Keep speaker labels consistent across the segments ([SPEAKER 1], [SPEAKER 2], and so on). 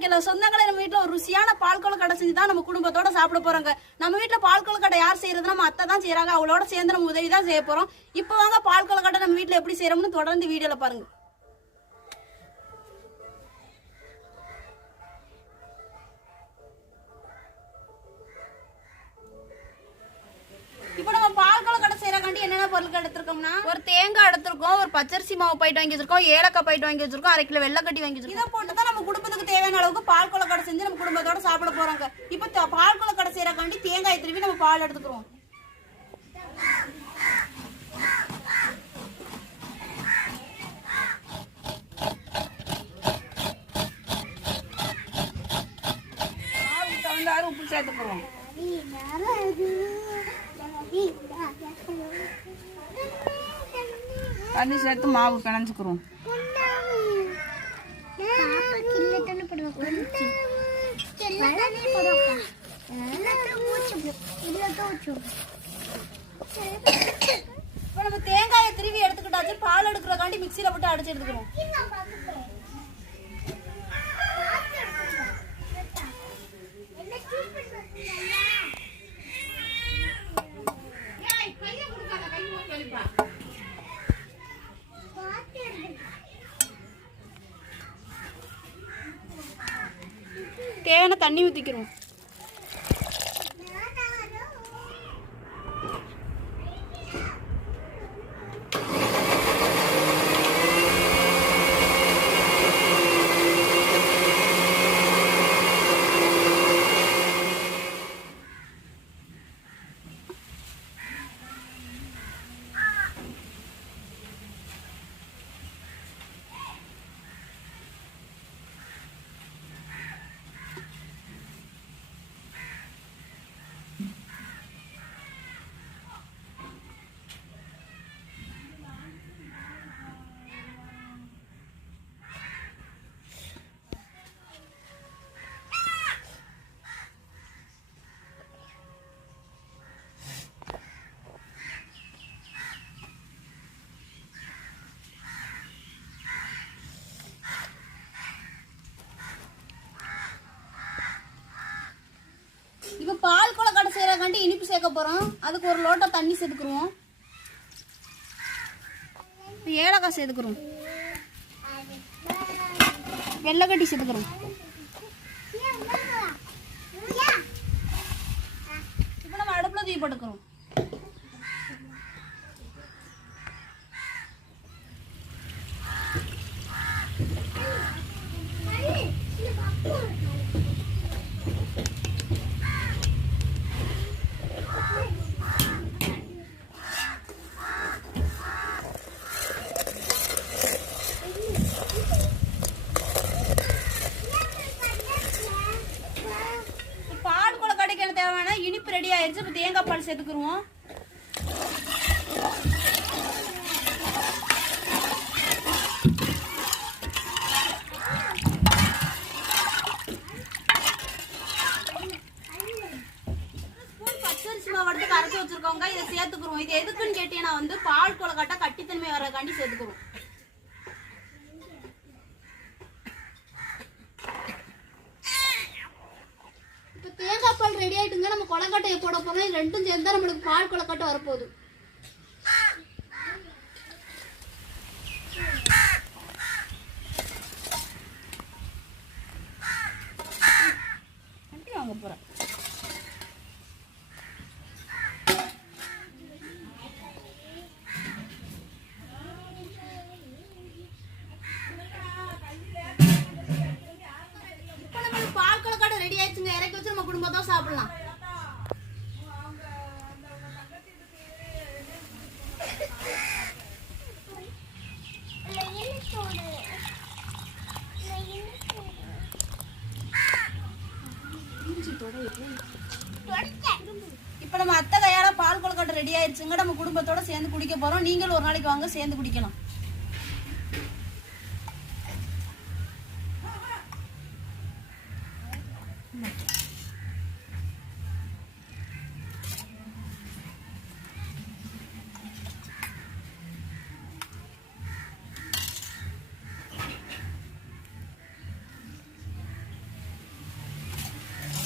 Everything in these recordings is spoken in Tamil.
[SPEAKER 1] கிடைக்கல சொந்தங்களை நம்ம வீட்டுல ஒரு ருசியான பால் கொழுக்கட்டை செஞ்சு தான் நம்ம குடும்பத்தோட சாப்பிட போறோங்க. நம்ம வீட்டுல பால் கொழுக்கட்டை யார் செய்யறது? நம்ம அத்தை தான் செய்யறாங்க அவளோட சேர்ந்து நம்ம உதவி தான் செய்ய போறோம். இப்போ வாங்க பால் கொழுக்கட்டை நம்ம வீட்டுல எப்படி செய்யறோம்னு தொடர்ந்து வீடியோல பாருங்க. இப்போ நம்ம பால் கொழுக்கட்டை செய்யறக்காண்டி என்னென்ன பொருட்கள் எடுத்திருக்கோம்னா? ஒரு தேங்காய் எடுத்திருக்கோம் ஒரு பச்சரிசி மாவு போயிட்டு வாங்கி வச்சிருக்கோம் ஏலக்காய் போயிட்டு வாங்கி வச்சிருக்கோம் அரை கிலோ வெள்ளக்கட்டி வாங்கி வச்சிருக்கோம். இதை போட்டு தான் நம்ம குடும்பத்துக்கு தேவையான அளவுக்கு பால் கொலக்கடை செஞ்சு நம்ம குடும்பத்தோட சாப்பிட போறாங்க. இப்போ பால் கொலக்கடை செய்யறக்காண்டி தேங்காய் திருவி நம்ம பால் எடுத்துக்கிறோம். தகுந்தாறு உப்பு சேர்த்துக்கிறோம். தண்ணி சேர்த்து மாவு பிணைஞ்சுக்கிறோம். இப்போ நம்ம தேங்காயை திருவி எடுத்துக்கிட்டாச்சு பால் எடுக்கிறக்காண்டி மிக்சியில் போட்டு அடிச்சு எடுத்துக்கிறோம். தேவையான தண்ணி ஊற்றிக்கிறோம் இப்போ பால் தாண்டி இனிப்பு சேர்க்க போகிறோம் அதுக்கு ஒரு லோட்டா தண்ணி சேர்த்துக்குருவோம். ஏலக்காய் சேர்த்துக்குறோம் வெள்ளைக்கட்டி சேர்த்துக்குறோம் இப்போ நம்ம அடுப்பில் தூக்கி போட்டுக்கிறோம் இப்போ பால் கொலக்கடைக்கு எனக்கு தேவையான இனிப்பு ரெடி ஆயிடுச்சு இப்போ தேங்காய் பால் சேர்த்துக்குருவோம். ஸ்பூன் பச்சரிசி வச்சிருக்கோங்க இதை சேர்த்துக்குருவோம். இது எதுக்குன்னு கேட்டீங்கன்னா வந்து பால் கொலக்கட்டை கட்டித்தன்மை வர்றதுக்காண்டி சேர்த்துக்குருவோம் இப்போ தேங்காய் பால் ரெடி ஆயிட்டுங்க நம்ம கொலக்கட்டையை போட போறோம் இது ரெண்டும் சேர்ந்து நம்மளுக்கு பால் கொலக்கட்டை வரப்போகுது. வாங்க கொலக்கட்டை ரெடி ஆயிடுச்சுங்க. இறக்கி வச்சு நம்ம குடும்பத்தோட சாப்பிடலாம். இப்போ நம்ம அத்தை கையால் பால் கொழுக்கட்டை ரெடி ஆயிடுச்சுங்க நம்ம குடும்பத்தோட சேர்ந்து குடிக்க போகிறோம் நீங்களும் ஒரு நாளைக்கு வாங்க சேர்ந்து குடிக்கணும் Thank you.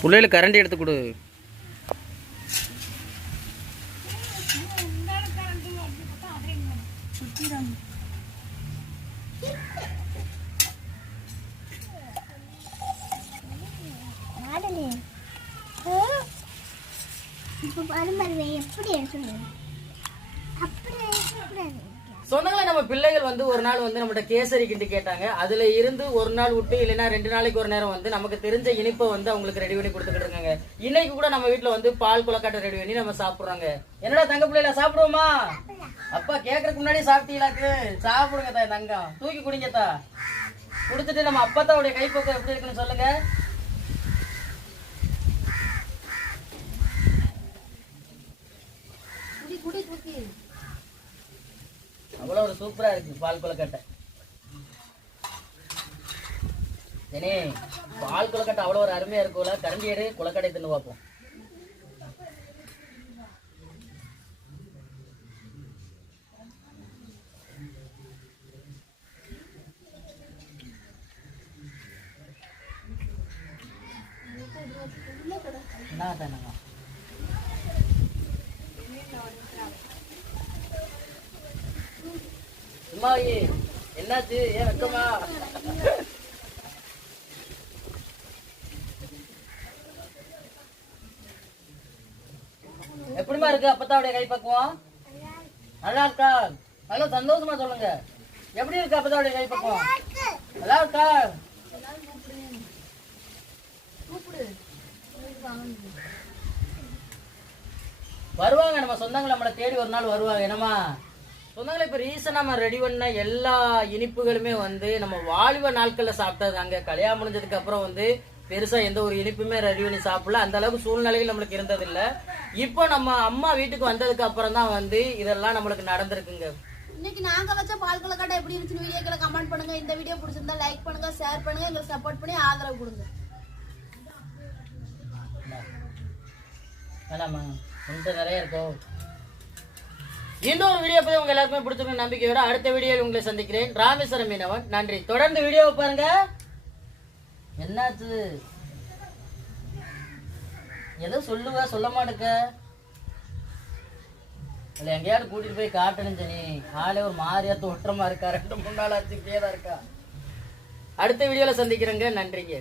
[SPEAKER 2] பிள்ளையில கரண்டி எடுத்து கொடு.
[SPEAKER 3] ஆடலே இப்போ பாருங்க எப்படி சொல்லு
[SPEAKER 2] சொந்தங்களே நம்ம பிள்ளைகள் வந்து ஒரு நாள் வந்து நம்மகிட்ட கேசரி கிண்டி கேட்டாங்க. அதுல இருந்து ஒரு நாள் விட்டு இல்லைன்னா ரெண்டு நாளைக்கு ஒரு நேரம் வந்து நமக்கு தெரிஞ்ச இனிப்பை வந்து அவங்களுக்கு ரெடி பண்ணி கொடுத்துக்கிட்டு இருக்காங்க. இன்னைக்கு கூட நம்ம வீட்டுல வந்து பால் குளக்காட்டை ரெடி பண்ணி நம்ம சாப்பிடுறாங்க. என்னடா தங்க பிள்ளைல சாப்பிடுவோமா? அப்பா கேக்குறதுக்கு முன்னாடி சாப்பிட்டீங்களாக்கு சாப்பிடுங்க தா தங்கம். தூக்கி குடிங்கத்தா குடுத்துட்டு நம்ம அப்பத்தாவுடைய கைப்பக்கம் எப்படி இருக்குன்னு சொல்லுங்க
[SPEAKER 1] குடி குடி குடி
[SPEAKER 2] சூப்பரா இருக்கு பால் குளக்கட்டை ஏனே பால் குளக்கட்டை அவ்வளவு ஒரு அருமையா இருக்கும்ல கரண்டி எடு குளக்கட்டை தின்னு பார்ப்போம். என்ன தானங்க சும்மாயி என்னாச்சு? ஏன் வெக்கமா? எப்படிமா இருக்கு? அப்பத்தாவுடைய கைப்பக்குவம் நல்லா இருக்கா? நல்லா சந்தோஷமா சொல்லுங்க. எப்படி இருக்கு? கை பக்குவோம். நல்லா இருக்கா? வருவாங்க நம்ம சொந்தங்கள் நம்மளை தேடி ஒரு நாள் வருவாங்க. என்னமா சொந்தங்களை இப்ப ரீசனா நம்ம ரெடி பண்ண எல்லா இனிப்புகளுமே வந்து நம்ம வாலிப நாட்கள்ல சாப்பிட்டது அங்க. கல்யாணம் முடிஞ்சதுக்கு அப்புறம் வந்து பெருசா எந்த ஒரு இனிப்புமே ரெடி பண்ணி சாப்பிடல. அந்த அளவுக்கு சூழ்நிலைகள் நம்மளுக்கு இருந்தது இல்ல இப்போ நம்ம அம்மா வீட்டுக்கு வந்ததுக்கு அப்புறம் தான் வந்து இதெல்லாம் நம்மளுக்கு நடந்திருக்குங்க.
[SPEAKER 1] இன்னைக்கு நாங்க வச்ச பால் கொலக்காட்டை எப்படி இருந்துச்சுன்னு வீடியோக்களை கமெண்ட் பண்ணுங்க. இந்த வீடியோ பிடிச்சிருந்தா லைக் பண்ணுங்க ஷேர் பண்ணுங்க எங்களுக்கு சப்போர்ட் பண்ணி ஆதரவு கொடுங்க.
[SPEAKER 2] வேணாமா நிறைய இந்த இன்னொரு வீடியோ போய் உங்க எல்லாருக்குமே பிடிச்சிருக்க நம்பிக்கையோட அடுத்த வீடியோவில் உங்களை சந்திக்கிறேன். ராமேஸ்வரம் மீனவன். நன்றி. தொடர்ந்து வீடியோவை பாருங்க. என்னாச்சு? ஏதோ சொல்லுவ சொல்ல மாட்டேக்க இல்ல எங்கேயாவது கூட்டிட்டு போய் காட்டணும் ஜனி. ஆளே ஒரு மாதிரியா தோற்றமா இருக்கா? ரெண்டு மூணு நாள் ஆச்சு இருக்கா? அடுத்த வீடியோல சந்திக்கிறேங்க. நன்றிங்க.